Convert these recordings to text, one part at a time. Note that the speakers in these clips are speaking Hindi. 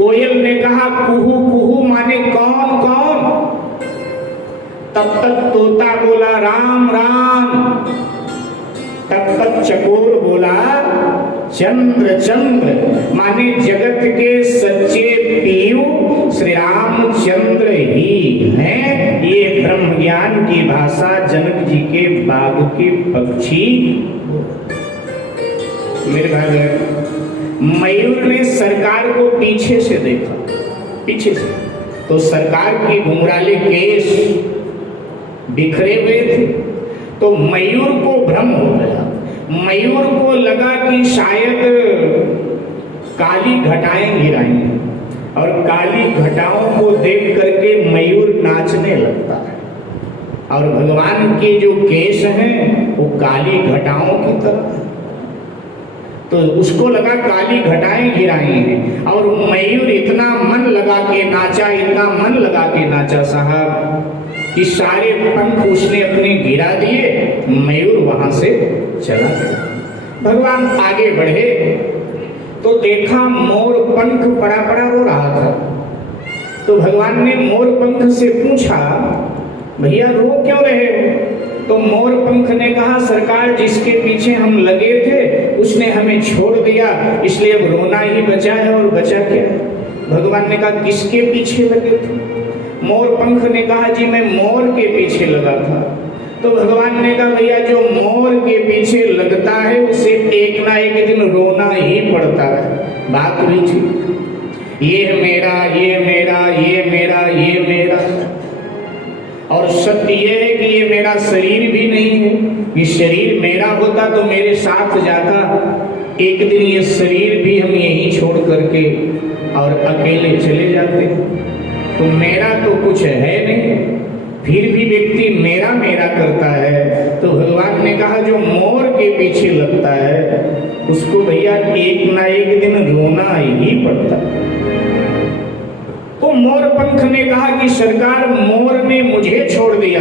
कोयल ने कहा कुहू कुहू माने कौन कौन। तब तक तोता बोला राम राम। तब तक चकोर बोला चंद्र चंद्र माने जगत के सच्चे पीयू श्री रामचंद्र ही हैं। ये ब्रह्म ज्ञान की भाषा जनक जी के बाग के पक्षी। मेरे भाई मयूर ने सरकार को पीछे से देखा, पीछे से, तो सरकार के घुंघराले केश बिखरे हुए थे। तो मयूर को भ्रम हो गया। मयूर को लगा कि शायद काली घटाएं गिराएंगे, और काली घटाओं को देख करके मयूर नाचने लगता है। और भगवान के जो केश हैं वो काली घटाओं की तरह, तो उसको लगा काली घटाएं गिराई हैं। और मयूर इतना मन लगा के नाचा, इतना मन लगा के नाचा साहब, कि सारे पंख उसने अपने गिरा दिए। मयूर वहां से चला गया। भगवान आगे बढ़े तो देखा मोर पंख पड़ा पड़ा रो रहा था। तो भगवान ने मोर पंख से पूछा भैया रो क्यों रहे? तो मोर पंख ने कहा सरकार जिसके पीछे हम लगे थे उसने हमें छोड़ दिया, इसलिए अब रोना ही बचा है। और बचा क्या? भगवान ने कहा किसके पीछे लगे थे? मोर पंख ने कहा जी मैं मोर के पीछे लगा था। तो भगवान ने कहा भैया जो मोर के पीछे लगता है उसे एक ना एक दिन रोना ही पड़ता है। बात हुई थी, ये मेरा ये मेरा ये मेरा ये मेरा। और सत्य ये है कि ये मेरा शरीर भी नहीं है। ये शरीर मेरा होता तो मेरे साथ जाता। एक दिन ये शरीर भी हम यहीं छोड़ करके और अकेले चले जाते। तो मेरा तो कुछ है नहीं, फिर भी व्यक्ति मेरा मेरा करता है। तो भगवान ने कहा जो मोर के पीछे लगता है उसको भैया एक ना एक दिन रोना ही पड़ता। तो मोर पंख ने कहा कि सरकार मोर ने मुझे छोड़ दिया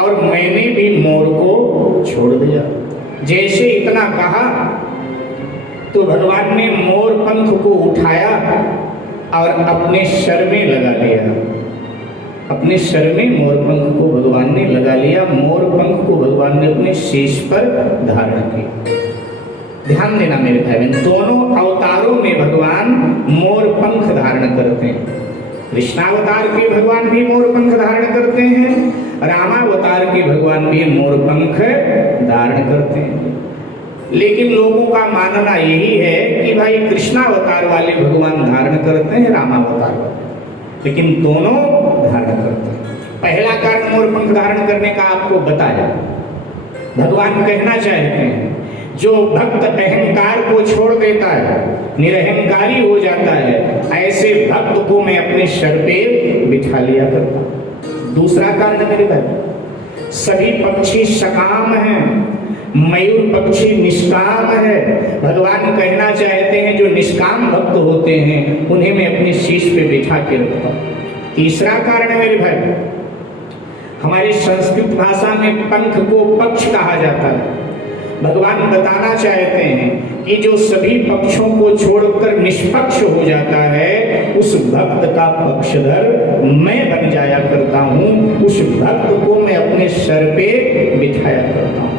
और मैंने भी मोर को छोड़ दिया। जैसे इतना कहा तो भगवान ने मोर पंख को उठाया और अपने सर में लगा लिया। अपने सर में मोर पंख को भगवान ने लगा लिया। मोर पंख को भगवान ने अपने शीश पर धारण किया। ध्यान देना मेरे भाई बहन, दोनों अवतारों में भगवान मोर पंख धारण करते हैं। कृष्णावतार के भगवान भी मोर पंख धारण करते हैं, रामावतार के भगवान भी मोर पंख धारण करते हैं। लेकिन लोगों का मानना यही है कि भाई कृष्णावतार वाले भगवान धारण करते हैं, रामावतार वाले, लेकिन दोनों धारण करते हैं। पहला कारण मोर पंख धारण करने का आपको बताया। भगवान कहना चाहते हैं जो भक्त अहंकार को छोड़ देता है, निरहंकारी हो जाता है, ऐसे भक्त को मैं अपने सर पे बिठा लिया करता। दूसरा कारण मेरे भाई, सभी पक्षी सकाम हैं, मयूर पक्षी निष्काम है। भगवान कहना चाहते हैं जो निष्काम भक्त होते हैं उन्हें मैं अपने शीश पे बिठा के रखता हूं। तीसरा कारण मेरे भाई, हमारी संस्कृत भाषा में पंख को पक्ष कहा जाता है। भगवान बताना चाहते हैं कि जो सभी पक्षों को छोड़कर निष्पक्ष हो जाता है उस भक्त का पक्षधर मैं बन जाया करता हूं। उस भक्त को मैं अपने सर पे बिठाया करता हूं।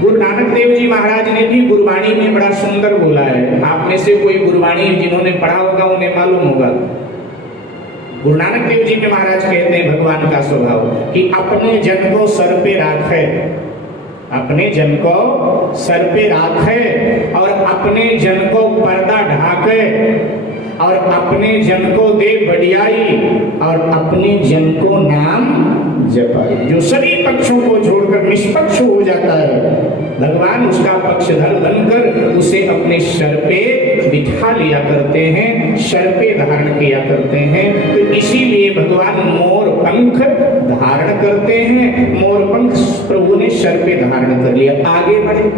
गुरु नानक देव जी महाराज ने भी गुरबाणी में बड़ा सुंदर बोला है। आप में से कोई गुरबाणी जिन्होंने पढ़ा होगा उन्हें मालूम होगा। गुरु नानक देव जी के महाराज कहते हैं भगवान का स्वभाव कि अपने जन को सर पे राखे, अपने जन को सर पे राखे और अपने जन को पर्दा ढाके और अपने जन को दे बढ़ियाई और अपने जन को नाम जपाए। जो सभी पक्षों को छोड़कर निष्पक्ष हो जाता है भगवान उसका पक्षधर बनकर उसे अपने सर पे बिठा लिया करते हैं, सर पे धारण किया करते हैं। तो इसीलिए भगवान मोर पंख धारण करते हैं। मोर पंख प्रभु ने सर पे धारण कर लिया। आगे बढ़े,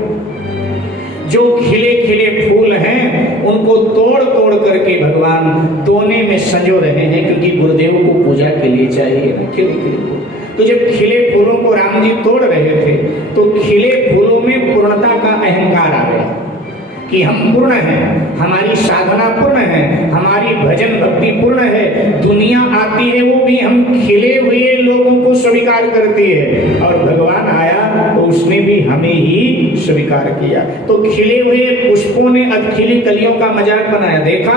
जो खिले खिले फूल हैं उनको तोड़ तोड़ करके भगवान दोने में संजो रहे हैं, क्योंकि गुरुदेव को पूजा के लिए चाहिए ना खिले खिले फूल। तो जब खिले फूलों को राम जी तोड़ रहे थे तो खिले फूलों में पूर्णता का अहंकार आ गया कि हम पूर्ण हैं, हमारी साधना पूर्ण है, हमारी भजन भक्ति पूर्ण है, दुनिया आती है वो भी हम खिले हुए लोगों को स्वीकार करती है, और भगवान आया तो उसने भी हमें ही स्वीकार किया। तो खिले हुए पुष्पों ने अधखिली कलियों का मजाक बनाया, देखा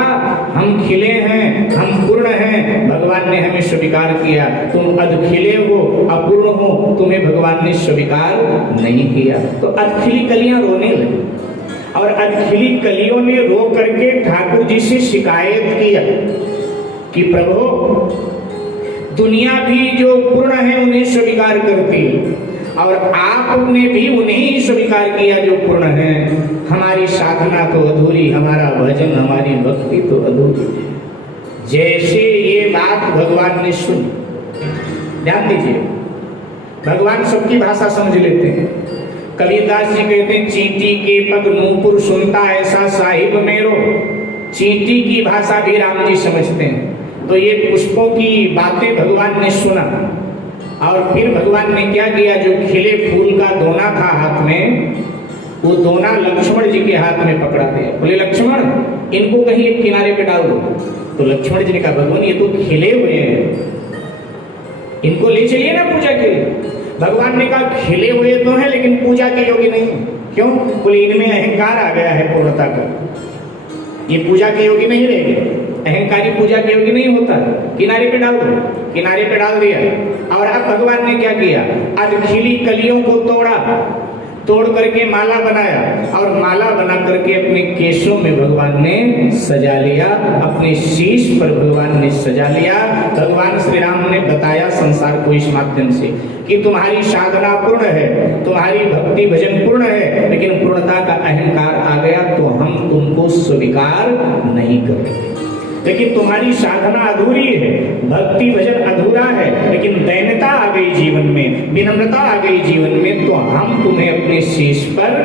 हम खिले हैं, हम पूर्ण हैं, भगवान ने हमें स्वीकार किया, तुम अधखिले हो, अपूर्ण हो, तुम्हें भगवान ने स्वीकार नहीं किया। तो अधखिली कलियां रोने लगी, और अधखिली कलियों ने रो करके ठाकुर जी से शिकायत किया कि प्रभु, दुनिया भी जो पूर्ण है उन्हें स्वीकार करती है, और आपने भी उन्हें ही स्वीकार किया जो पूर्ण है, हमारी साधना तो अधूरी, हमारा भजन, हमारी भक्ति तो अधूरी। जैसे ये बात भगवान ने सुनी, ध्यान दीजिए, भगवान सबकी भाषा समझ लेते हैं। कबीरदास जी कहते हैं, चींटी के पग नूपुर सुनता ऐसा साहिब मेरो। चींटी की भाषा भी राम जी समझते हैं। तो ये पुष्पों की बातें भगवान ने सुना, और फिर भगवान ने क्या किया, जो खिले फूल का दोना था हाथ में, वो दोना लक्ष्मण जी के हाथ में पकड़ा दिया। बोले लक्ष्मण, इनको कहीं एक किनारे पे डाल दो। तो लक्ष्मण जी ने कहा, भगवान ये तो खिले हुए हैं, इनको ले चलिए ना पूजा के लिए। भगवान ने कहा, खिले हुए तो हैं लेकिन पूजा के योग्य नहीं। क्यों? बोले इनमें अहंकार आ गया है पूर्णता का, ये पूजा के योग्य नहीं रहेंगे, अहंकारी पूजा के योग्य नहीं होता। किनारे पे डाल दो। किनारे पे डाल दिया, और अब भगवान ने क्या किया, अधखिली कलियों को तोड़ करके माला बनाया, और माला बना करके अपने केशों में भगवान ने सजा लिया, अपने शीश पर भगवान ने सजा लिया। भगवान श्री राम ने बताया संसार को इस माध्यम से कि तुम्हारी साधना पूर्ण है, तुम्हारी भक्ति भजन पूर्ण है, लेकिन पूर्णता का अहंकार आ गया तो हम तुमको स्वीकार नहीं करेंगे। लेकिन तुम्हारी साधना अधूरी है, भक्ति भजन अधूरा है, लेकिन दैन्यता आ गई जीवन में, विनम्रता आ गई जीवन में, तो हम तुम्हें अपने शीश पर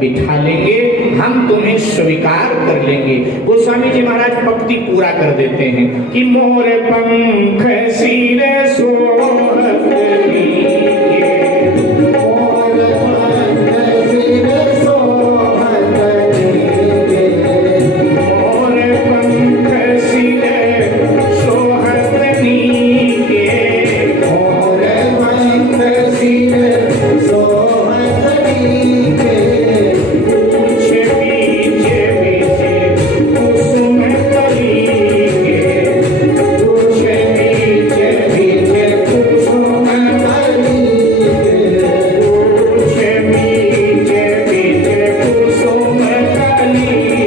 बिठा लेंगे, हम तुम्हें स्वीकार कर लेंगे। गोस्वामी जी महाराज भक्ति पूरा कर देते हैं कि मोर पंख सिर सोहर